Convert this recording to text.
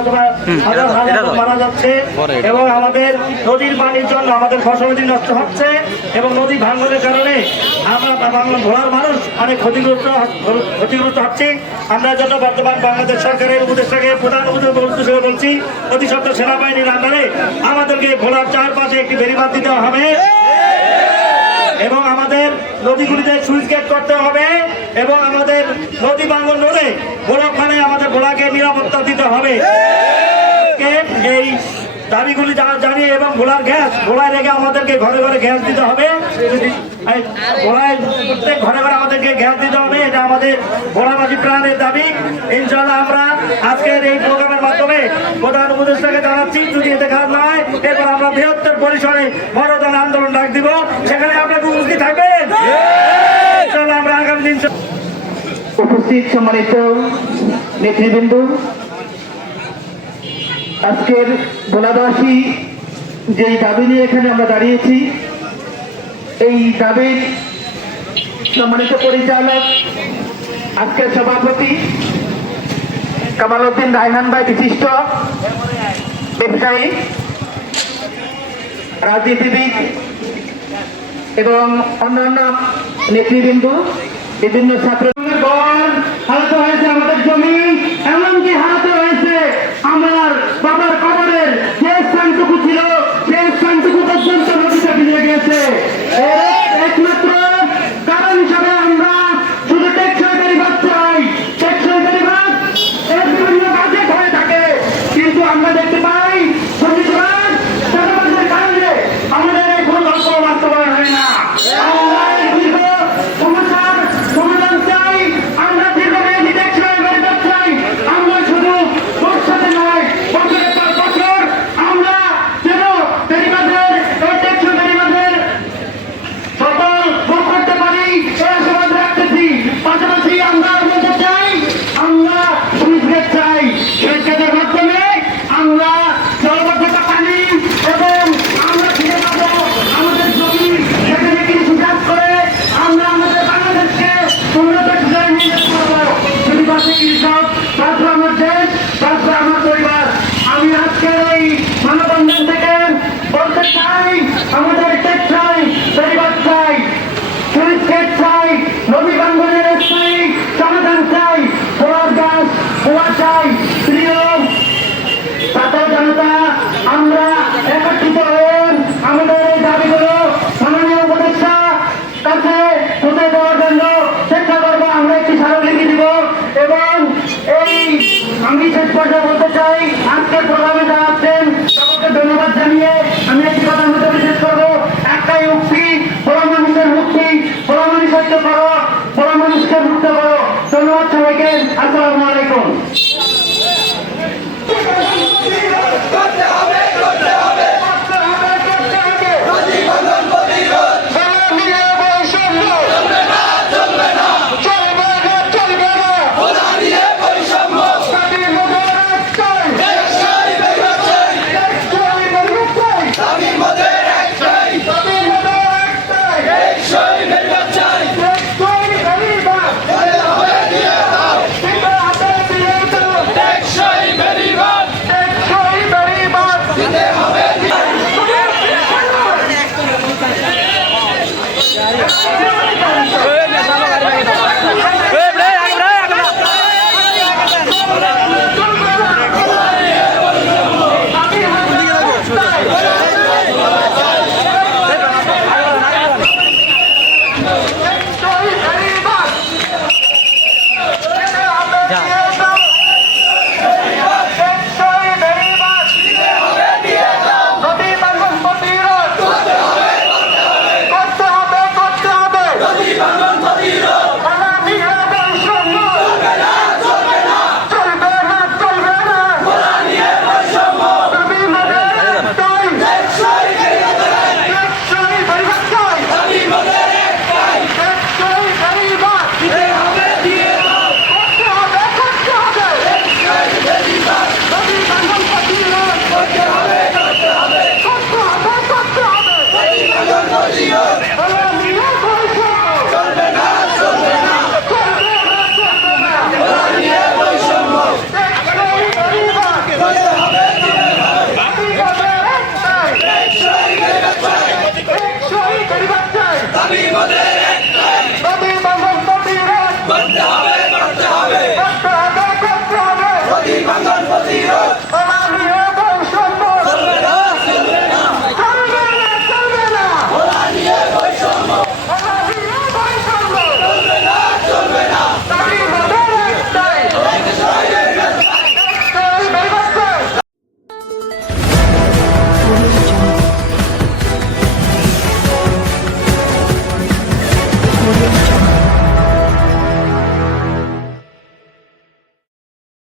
অথবা হাজার হাজার মারা যাচ্ছে এবং আমাদের নদীর পানির জন্য আমাদের ফসল নষ্ট হচ্ছে এবং নদী ভাঙনের কারণে আমরা বাংলা ভোলার মানুষ অনেক ক্ষতিগ্রস্ত ক্ষতিগ্রস্ত হচ্ছে। আমরা যত বর্তমান বাংলাদেশ সরকারের উপদেষ্টাকে প্রধান উপদেষ্টা হিসেবে বলছি অতি সত্ত্বর সেনাবাহিনীর আন্ডারে আমাদেরকে ভোলার চারপাশে একটি বেরিবাদ দিতে হবে। এবং আমাদের নদীগুলিতে সুইচ করতে হবে এবং আমাদের নদী ভাঙন রোধে ভোলাখানে আমাদের ভোলাকে নিরাপত্তা দিতে হবে। এই দাবিগুলি জানিয়ে এবং ভোলার গ্যাস ভোলায় রেখে আমাদেরকে ঘরে ঘরে গ্যাস দিতে হবে। ভোলায় প্রত্যেক ঘরে ঘরে আমাদেরকে গ্যাস দিতে হবে, এটা আমাদের ভোলাবাসী প্রাণের দাবি। ইনশাল্লাহ আমরা আজকের এই প্রোগ্রামের মাধ্যমে প্রধান উপদেষ্টাকে জানাচ্ছি, যদি এতে কাজ না হয়, এরপর আমরা বৃহত্তর পরিসরে বড়দান আন্দোলন ডাক দিব। সেখানে আপনাকে উপস্থিত থাকবেন ইনশাল্লাহ আমরা আগামী দিন উপস্থিত সম্মানিত নেতৃবৃন্দ, আজকের ভোলাবাসী যেই দাবি নিয়ে এখানে আমরা দাঁড়িয়েছি, এই দাবির সম্মানিত পরিচালক, আজকের সভাপতি কামাল উদ্দিন রায়হান ভাই বিশিষ্ট ব্যবসায়ী, রাজনীতিবিদ এবং অন্যান্য নেতৃবৃন্দ। বিভিন্ন ছাত্র হারাতে হয়েছে আমাদের জমি এমনকি হারাতে হয়েছে আমার বাবার 你看。